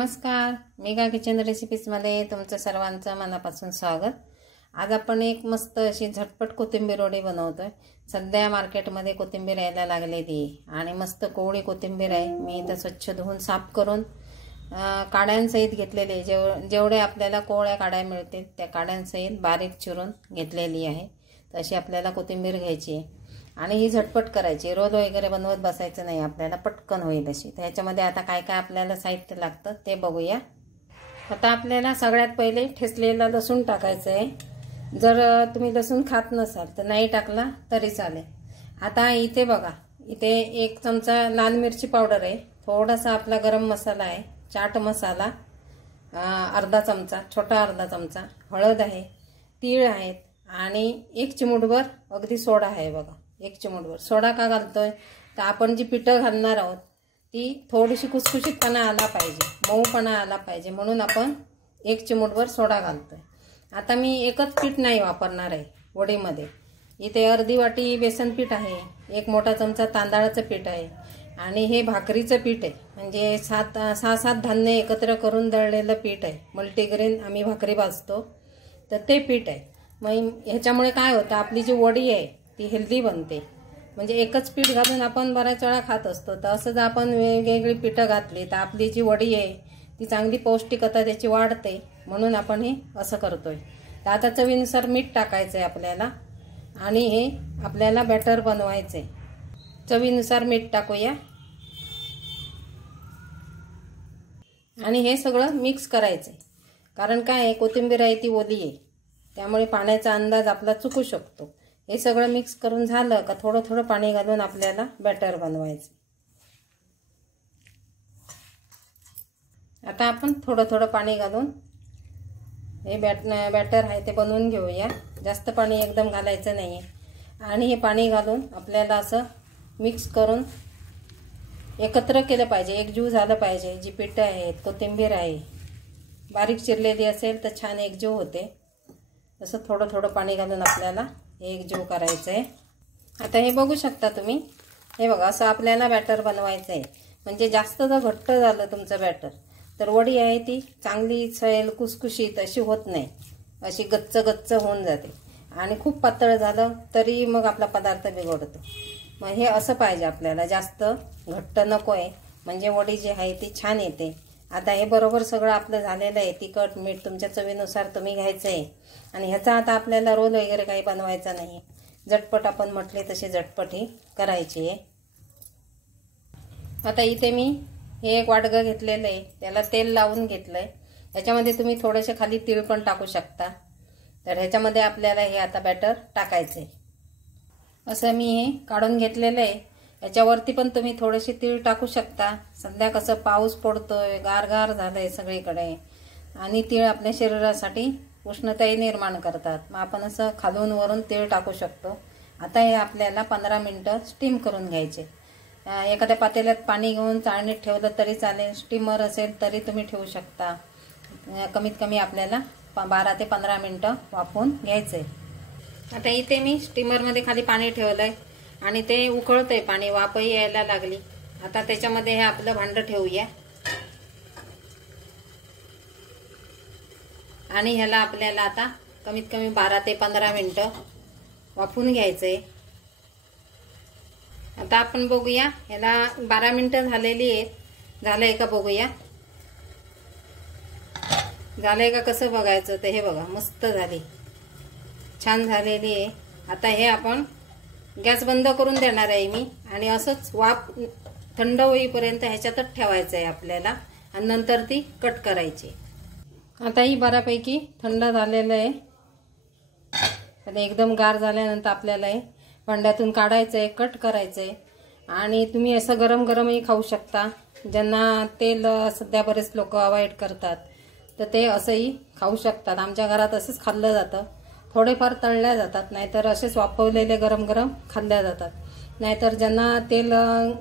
नमस्कार, mega kitchen रेसिपीजमध्ये तुमचं सर्वांचं मनापासून स्वागत। आज आपण एक मस्त अशी झटपट कोथिंबीर वडी बनवतोय। सध्या मार्केटमध्ये कोथिंबीर यायला लागलेली आणि मस्त कोवळी कोथिंबीर आहे। मी इथं स्वच्छ धुवून साफ करून काड्यांसहित घेतलेली, जेवढे आपल्याला कोवळ्या काड्या मिळतील त्या काड्यांसहित बारीक चिरून घेतलेली आहे। तशी आपल्याला कोथिंबीर घ्यायची आहे आणि ही झटपट करायची, रोल वगैरे बनवत बसायचं नाही, आपल्याला पटकन होईल अशी। तर ह्याच्यामध्ये आता काय काय आपल्याला साहित्य लागतं ते बघूया। आता आपल्याला सगळ्यात पहिले ठेचलेला लसूण टाकायचं आहे। जर तुम्ही लसूण खात नसाल तर नाही टाकला तरी चालेल। आता इथे बघा, इथे 1 चमचा लाल मिरची पावडर आहे, थोडासा आपला गरम मसाला आहे, चाट मसाला अर्धा चमचा, छोटा अर्धा चमचा, हळद आहे, तीळ आहेत आणि 1 चिमूटभर अगदी सोडा आहे बघा। 1 चिमूटभर सोडा का घालतोय तर आपण जी पिठं घालणार आहोत ती थोडीशी खुसखुशीतपणा आला पाहिजे, मऊपणा आला पाहिजे, म्हणून आपण 1 चिमूटभर सोडा घालतोय। आता मी एकच पीठ नाही वापरणार आहे वडीमध्ये। इथे अर्धी वाटी बेसन पीठ आहे, 1 मोठा चमचा तांदळाचं पीठ आहे आणि हे भाकरीचं पीठ आहे, म्हणजे 6-7 धान्य एकत्र करून दळलेलं पीठ आहे। मल्टीग्रेन आम्ही भाकरी भाजतो तर ते पीठ आहे। मग ह्याच्यामुळे काय होतं, आपली जी वडी आहे ती हेल्दी बनते। म्हणजे एकच पीठ घालून आपण बऱ्याच वेळा खात असतो, तर असं जर आपण वेगवेगळी पीठं घातली तर आपली जी वडी आहे ती चांगली पौष्टिकता त्याची वाढते, म्हणून आपण हे असं करतोय। तर आता चवीनुसार मीठ टाकायचं आहे आपल्याला आणि हे आपल्याला बॅटर बनवायचं आहे। चवीनुसार मीठ टाकूया आणि हे सगळं मिक्स करायचं आहे। कारण काय आहे, कोथिंबीर आहे ती ओली आहे, त्यामुळे पाण्याचा अंदाज आपला चुकू शकतो। हे सगळं मिक्स करून झालं का थोडं थोडं पाणी घालून आपल्याला बॅटर बनवायचं। आता आपण थोडं थोडं पाणी घालून हे बॅटर आहे ते बनवून घेऊया। जास्त पाणी एकदम घालायचं नाही आहे आणि हे पाणी घालून आपल्याला असं मिक्स करून एकत्र केलं पाहिजे, एकजीव झालं पाहिजे। जी पिठं आहेत, कोथिंबीर आहे, बारीक चिरलेली असेल तर छान एकजीव होते। असं थोडं थोडं पाणी घालून आपल्याला एकजीव करायचं आहे। आता हे बघू शकता तुम्ही, हे बघा असं आपल्याला बॅटर बनवायचं आहे। म्हणजे जास्त जर घट्ट झालं तुमचं बॅटर तर वडी आहे ती चांगली सैल कुसकुशीत अशी होत नाही, अशी गच्च गच्च होऊन जाते। आणि खूप पातळ झालं तरी मग आपला पदार्थ बिघडतो। मग हे असं पाहिजे आपल्याला, जास्त घट्ट नको आहे, म्हणजे वडी जी आहे ती छान येते। आता हे बरोबर सगळं आपलं झालेलं आहे। तिखट मीठ तुमच्या चवीनुसार तुम्ही घ्यायचं आहे आणि ह्याचा आता आपल्याला रोल वगैरे काही बनवायचा नाही, झटपट आपण म्हटले तसे झटपट ही करायची आहे। आता इथे मी हे 1 वाटगं घेतलेलं आहे, त्याला तेल लावून घेतलंय। ह्याच्यामध्ये तुम्ही थोडेसे खाली तीळ पण टाकू शकता। तर ह्याच्यामध्ये आपल्याला हे आता बॅटर टाकायचं आहे। असं मी हे काढून घेतलेलं आहे, याच्यावरती पण तुम्ही थोडेसे तीळ टाकू शकता। सध्या कसं पाऊस पडतोय, गारगार झालंय सगळीकडे आणि तीळ आपल्या शरीरासाठी उष्णताही निर्माण करतात, मग आपण असं खालून वरून तीळ टाकू शकतो। आता हे आपल्याला 15 मिनिटं स्टीम करून घ्यायचे। एखाद्या पातेल्यात पाणी घेऊन चाळणीत ठेवलं तरी चालेल, स्टीमर असेल तरी तुम्ही ठेवू शकता। कमीत कमी आपल्याला 12 ते 15 मिनिटं वाफवून घ्यायचे। आता इथे मी स्टीमरमध्ये खाली पाणी ठेवलंय आणि ते उकळतंय पाणी, वाफही यायला लागली। आता त्याच्यामध्ये हे आपलं भांडं ठेवूया आणि ह्याला आपल्याला आता कमीत कमी 12 ते 15 मिनिटं वाफवून घ्यायचंय। आता आपण बघूया ह्याला 12 मिनिटं झालेली आहेत, झालंय का बघूया। झालंय का कसं बघायचं, तर हे बघा मस्त झाली, छान झालेली आहे। आता हे आपण गॅस बंद करून देणार आहे मी आणि असंच वाफ थंड होईपर्यंत ह्याच्यातच ठेवायचं आहे आपल्याला आणि नंतर ती कट करायची। आता ही बऱ्यापैकी थंड झालेलं आहे, आता एकदम गार झाल्यानंतर आपल्याला हे भांड्यातून काढायचं आहे, कट करायचं आहे। आणि तुम्ही असं गरम गरमही खाऊ शकता। ज्यांना तेल सध्या बरेच लोक अवॉइड करतात तर ते असंही खाऊ शकतात। आमच्या घरात असंच खाल्लं जातं, थोडेफार तळल्या जातात, नाहीतर असेच वाफवलेले गरम गरम खाल्ल्या जातात। नाहीतर ज्यांना तेल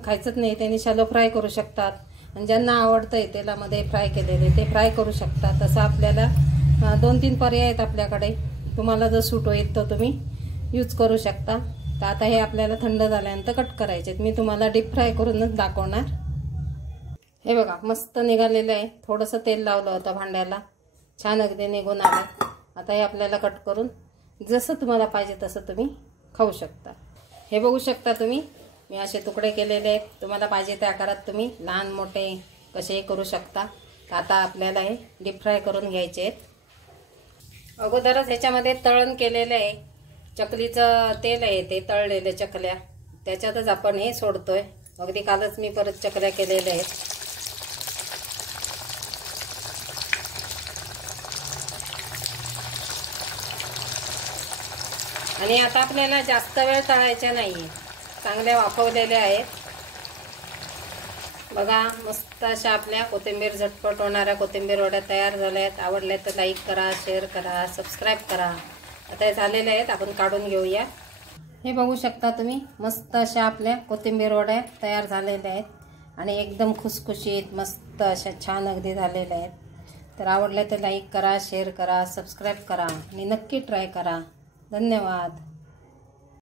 खायचंच नाही त्यांनी शॅलो फ्राय करू शकतात आणि ज्यांना आवडतंय तेलामध्ये फ्राय केलेले ते फ्राय करू शकतात। तसं आपल्याला 2-3 पर्याय आहेत आपल्याकडे, तुम्हाला जर सूट होईल तर तुम्ही यूज करू शकता। तर आता हे आपल्याला थंड झाल्यानंतर कट करायचे। मी तुम्हाला डीप फ्राय करूनच दाखवणार। हे बघा मस्त निघालेलं आहे. थोडंसं तेल लावलं होतं भांड्याला, छान अगदी निघून आलं. आता हे आपल्याला कट करून जसं तुम्हाला पाहिजे तसं तुम्ही खाऊ शकता. हे बघू शकता तुम्ही, मी असे तुकडे केलेले आहेत. तुम्हाला पाहिजे त्या आकारात तुम्ही लहान मोठे कसेही करू शकता. आता आपल्याला हे डीप फ्राय करून घ्यायचे आहेत. अगोदरच ह्याच्यामध्ये तळण केलेलं आहे. चकलीचं तेल आहे ते तळलेले चकल्या, त्याच्यातच आपण हे सोडतोय. अगदी कालच मी परत चकल्या केलेल्या आहेत. आणि आता आपल्याला जास्त वेळ तळायच्या नाही, चांगल्या वाफवलेल्या आहेत. बघा मस्त अशा आपल्या कोथिंबीर झटपट होणाऱ्या कोथिंबीर वड्या तयार झाल्या आहेत. आवडल्या तर लाईक करा, शेअर करा, सबस्क्राईब करा. आता हे झालेले आहेत, आपण काढून घेऊया. हे बघू शकता तुम्ही, मस्त अशा आपल्या कोथिंबीर वड्या तयार झालेल्या आहेत आणि एकदम खुसखुशीत मस्त अशा छान अगदी झालेल्या आहेत. तर आवडल्या तर लाईक करा, शेअर करा, सबस्क्राईब करा आणि नक्की ट्राय करा. धन्यवाद.